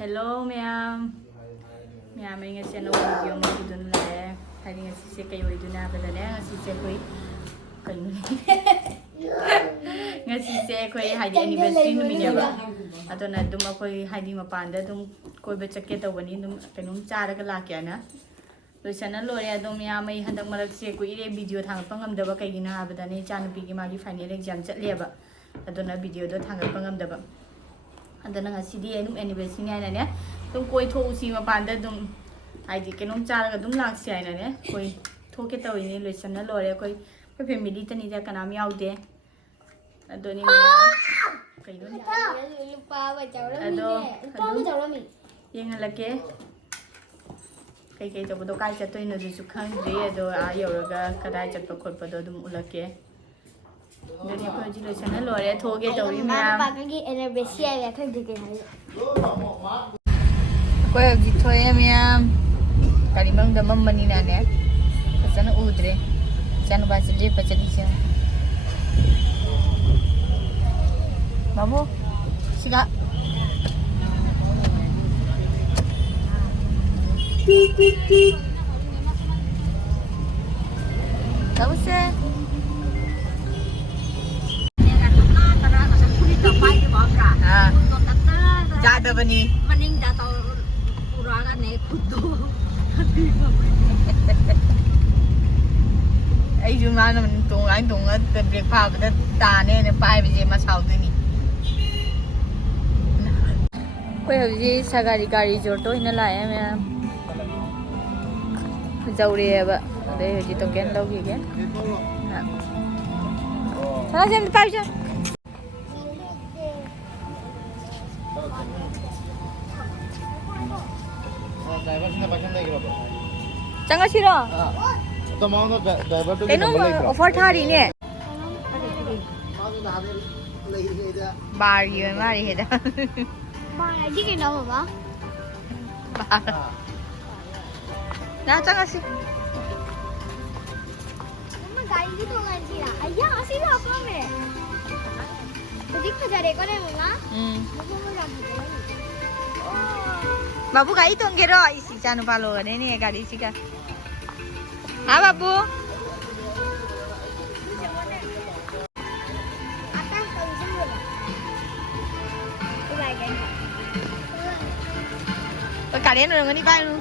Hello ma'am ay ngasi ano video mo dun la hari ngasi se kayo dun na bada na ngasi se koi kayo ngasi se koi hari anniversary nu minya ba ato na dum koi hari mapanda dum koi ba chakke ta wani dum kanum chara ga la kya na loisana lore adom ya mai handak marak se koi ire video thang pangam da ba kai gina ha bada ne chan pi gi ma gi final exam chat le ba ato na video do thang pangam da ba adana ngasi di enum anniversary na ne tum koi tho usi ma panda dum ai di kenom char ga dum lak sai na ne koi tho ke tawi ni loisan na lore koi koi family ta ni da kanam yaw de adoni me kai no lupa ba chawra mi lupa ba chawra mi yeng lake kai kai to do kai chat to ino du su khang de do a yoga kadai chat pa khot pa do dum ulake Jadi apa aja lo sana lo ada thoge tahu ini mama pakai ki anniversary ya kan dikit aja Kau yang gitu ya miam kali bang demam mani nane sana udre sana bahasa dia baca di sana Babu sila Tahu sih Jada bani. Maning datang uragan nih kudu. Ai cuma namun tunggu break pa pada tane ne pai biji masau tu ni. Kau hari sagari jorto ina lah ya mea. Jauh dia ba. Ada hari tu kan lagi kan. Sana jangan pai je. Jangan siro. तो मानो driver तो Keno offer thari ne. Bar ye mari heda. Mana dikit nama ba? Nah jangan sih. Mama gaड़ी की तो गाड़ी है। अय्या ऐसी ना अपना में। तो दिख जा रे करे मम्मा। मुझे मजा आता है। Babu kai tong kero isi chanu palo gane ni gari sika. Ha babu. Atas kalau semua. Tu baik kan? Kalian udah ngani pai lu.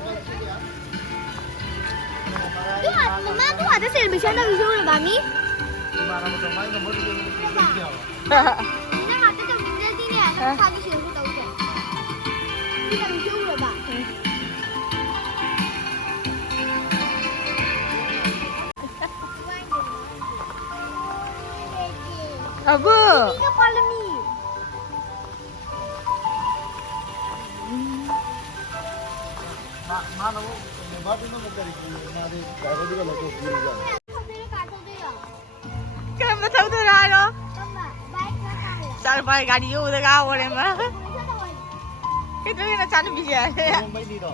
Tu mama tu ada celebration dah video ni bami. Ini ada tu video ni ada pagi siang tu tahu kan. Ini video ni ba. Abu. Ini kepala mi. मानो बात ना मत करी हमारे driver का लोग भूल जा मेरे काटो दे यार Kau betul tu lah lo. मम्मा बाइक का काला Sar pai gari yo udah kau boleh mah. Kita ni nak cari bisa. Mumbai नहीं तो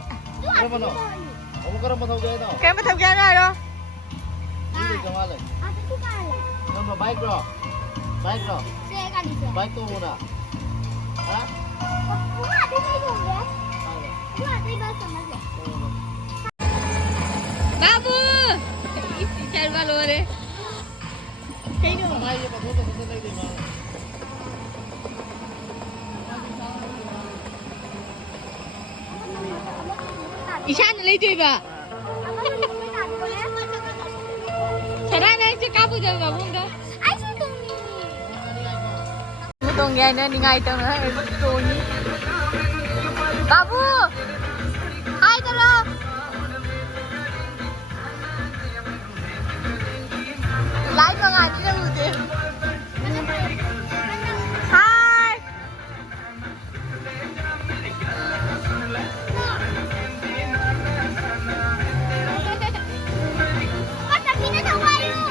अरे बनो हम कर मत हो गए ना Kau betul kau lah lo. ये कमाल है आता तू काला नंबर बाइक रो से गाड़ी से बाइक तो होना हां तू आते नहीं होंगे तू आते ही बस समझ ले Babu. Isi cari palo le. Kau ni. हमारे ये बतो तो नहीं देगा Ishan lagi tu iba. Sarah nak cakap apa je babu dah. ऐसे तुम Tong ya na ni ngai tong ha to ni. Babu. Hai taro. Lai ma ngai ni lu de. Hai. Mata kita tak malu.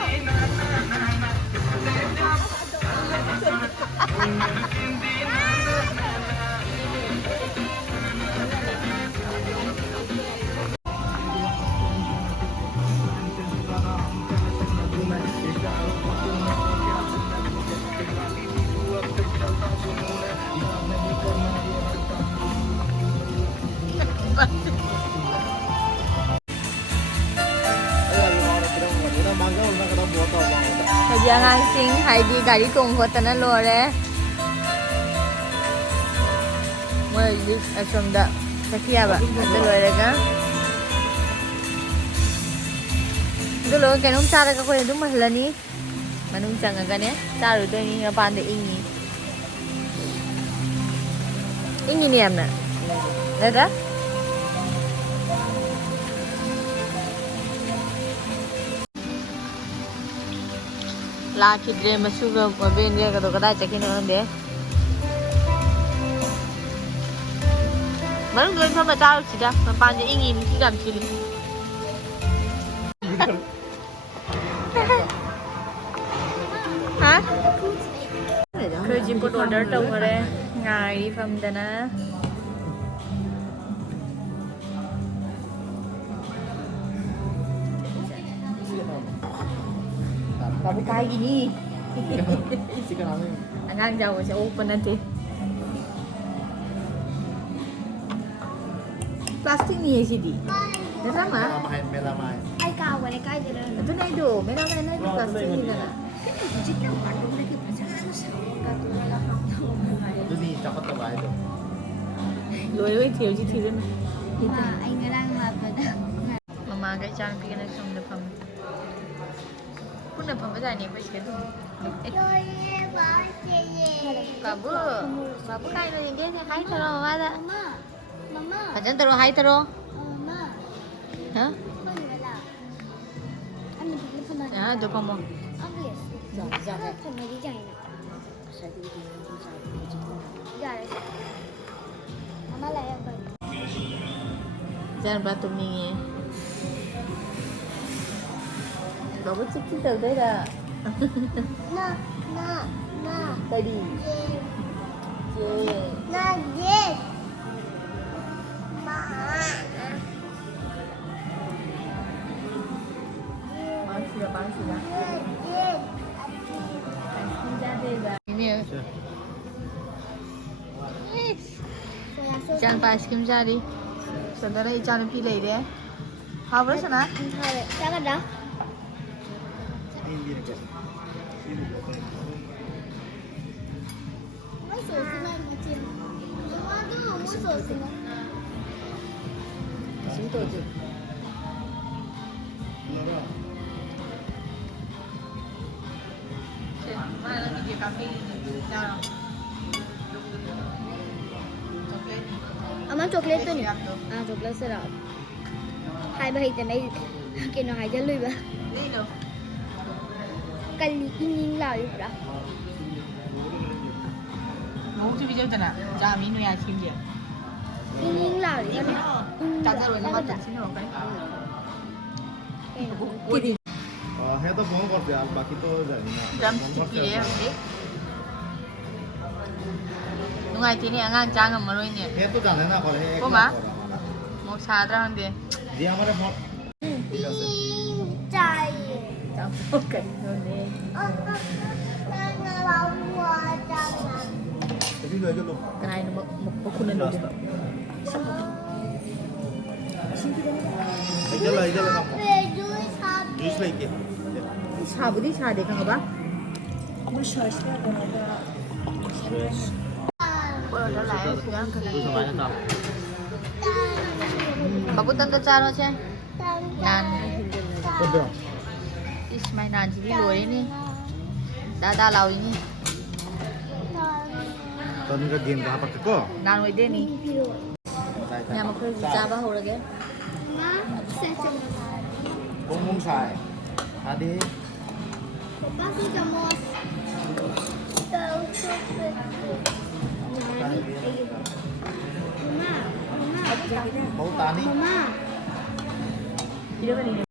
양앙싱 하이디 가리 동호타나 로레 뭐 이제 좀더 사키야바 로레가 그 로 cái nông cha cái coi đúng mà lần ní mà nông chẳng cái này cha rồi tôi ní nó bàn để in nhỉ niệm nè đấy đó la kidre masuga ben dia ka kada check in on de marung doin phama cha chi da ma pan je ingi mi ki gam chi li hả khơi chim có đồ đỡ trâu rồi đấy ngày phàm đây nè kamu kayak gini angang jauh saya open nanti plastik ni sih di dah sama melamai ai cao cái này cái gì đây itu naik do merah naik di plastik ni kan Jika Bandung lagi pacaran sama katu malah kamu. itu di cokot terbaik itu lôi lôi thiếu gì thiếu đấy Mà anh ấy đang mà phải mama cái trang pi cái này không được phẩm pun được phẩm cái này phải chế được babu babu kain lo yang dia hai taro mama dah Mama, Mama, kajan taro hai taro Mama. hả Mana lah? Anh mình đi phân à được không Ông biết. Dạ. Phần này đi chạy nè. Dạ đấy. Mama lại em vậy. jangan berantem ni babu cik tahu dah dah Na. tadi je Na yes. Ma. Masih dah. Yes. Ini ya. Jangan pas krim jadi. Saudara ikan pi lagi deh. Apa sana? Jangan dah. ini dia Mai sosin lah macam. Semua tu mau sosin lah. Situ je. Mana lagi dia kafe jarang. Aman coklat tu ni. Ah coklat serap. Hai bahai tu mai kena hai jalui bah. Ini loh. Kali ini lah you dah. Mau tu bijak tak nak? Jangan minum ya sim je. Ini lah you ni. Caca lu nama tu sini loh kan. Kiri. है तो phone कर दिया बाकी तो जानी ना Jam sikit ya, okey. Nungai tini angan jangan marui ni. है तो जाने ना करे Kau mah? Mau sadar dia. dia हमारे phone Cai. Campur kan ni. Jangan lawa jangan. jadi lo aja lo Kenai nak berkunan dulu. aja lah kamu Bejui satu. jus lagi Sabu di sade kan apa? Kalau dah lah sekarang kena. itu sama aja tak Babu tanda cara je. Nan. udah Ismail nan jadi lori ni. Dah lau ini. tadi ka game dah apa keko Nan wede ni. Yang aku jawab hor lagi. Ma, saya bông xài tadi Pasti kamu tahu Mama, mau tani Mama. Dia kan ini.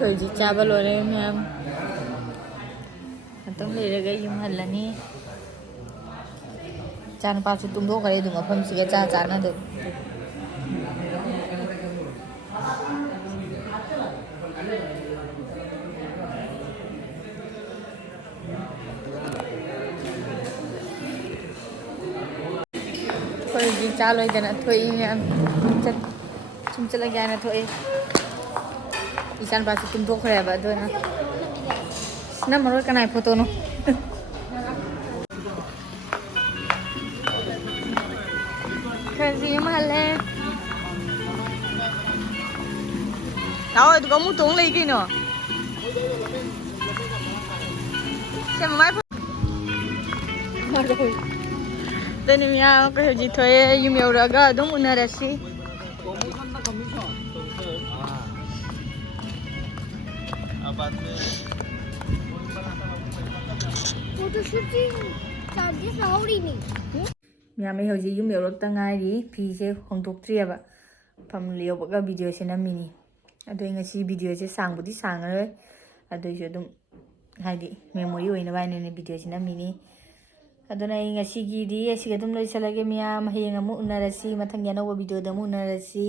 Khởi chị cha bao lâu đấy em. Tông ꯂꯩꯔꯒ ꯌꯨꯝ ꯍꯜꯂꯅꯤ ꯏꯆꯥ ꯅꯨꯄꯥꯁꯨ ꯇꯨꯝꯊꯣꯛꯈ꯭ꯔꯦ ꯑꯗꯨꯝ ꯃꯐꯝꯁꯤꯒ ꯆꯥꯟꯅꯗꯦ ꯑꯩꯈꯣꯏ ꯍꯧꯖꯤꯛ ꯆꯥ ꯂꯣꯏꯗꯅ ꯊꯣꯛꯏ ꯃꯌꯥꯝ ꯁꯨꯝ ꯆꯠꯂꯒꯦ ꯍꯥꯏꯅ ꯊꯣꯛꯏ ꯏꯆꯥ ꯅꯨꯄꯥꯁꯨ ꯇꯨꯝꯊꯣꯛꯈ꯭ꯔꯦꯕ ꯑꯗꯨꯅ ꯅꯝꯃꯔꯣꯏ ꯀꯅꯥꯏ ꯐꯣꯇꯣꯅꯣ ꯈꯔꯁꯤ ꯌꯨꯝ ꯍꯜꯂꯦ ꯂꯥꯛꯑꯣ ꯑꯗꯨꯒ ꯑꯃꯨꯛ ꯇꯣꯡ ꯂꯩ ꯀꯩꯅꯣ ꯁꯦ ꯃꯃꯥꯏ ꯑꯗꯨꯅꯤ ꯃꯌꯥꯝ ꯑꯩꯈꯣꯏ ꯍꯧꯖꯤꯛ ꯊꯣꯛꯑꯦ ꯌꯨꯝ ꯌꯧꯔꯛꯑꯒ ꯑꯗꯨꯝ ꯎꯅꯔꯁꯤ फोटोशूट चार्जेस लहौरीनी ꯃꯌꯥꯝ ꯑꯩ ꯍꯧꯖꯤꯛ ꯌꯨꯝ ꯌꯧꯔꯛꯇ ꯉꯥꯏꯔꯤ ꯐꯤꯁꯦ ꯍꯣꯡꯗꯣꯛꯇ꯭ꯔꯤꯑꯕ ꯐꯝ ꯌꯧꯕꯒ ꯚꯤꯗꯤꯑꯣꯁꯦ ꯅꯝꯃꯤꯅꯤ ꯑꯗꯣ ꯑꯩ ꯉꯁꯤ ꯚꯤꯗꯤꯑꯣꯁꯦ ꯁꯥꯡꯕꯨꯗꯤ ꯁꯥꯡꯉꯔꯣꯏ ꯑꯗꯨꯏꯁꯨ ꯑꯗꯨꯝ ꯍꯥꯏꯗꯤ ꯃꯦꯃꯣꯔꯤ ꯑꯣꯏꯅꯕ ꯍꯥꯏꯅ ꯚꯤꯗꯤꯑꯣꯁꯦ ꯅꯝꯃꯤꯅꯤ ꯑꯗꯨꯅ ꯑꯩ ꯉꯁꯤꯒꯤꯗꯤ ꯑꯁꯤꯒ ꯑꯗꯨꯝ ꯂꯣꯏꯁꯤꯜꯂꯒꯦ ꯃꯌꯥꯝ ꯍꯌꯦꯡ ꯑꯃꯨꯛ ꯎꯅꯔꯁꯤ ꯃꯊꯪꯒꯤ ꯑꯅꯧꯕ ꯚꯤꯗꯤꯑꯣꯗ ꯑꯃꯨꯛ ꯎꯅꯔꯁꯤ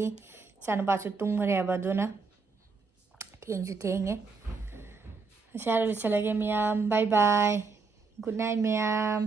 ꯏꯆꯥꯅꯨꯄꯥꯁꯨ ꯇꯨꯝꯈ꯭ꯔꯦꯕ ꯑꯗꯨꯅ ꯊꯦꯡꯁꯨ ꯊꯦꯡꯉꯦ ꯑꯁꯤ ꯂꯣꯏꯁꯤꯜꯂꯒꯦ ꯃꯌꯥꯝ ꯕꯥꯏ ꯕꯥꯏ ꯒꯨꯗ ꯅꯥꯏꯠ ꯃꯌꯥꯝ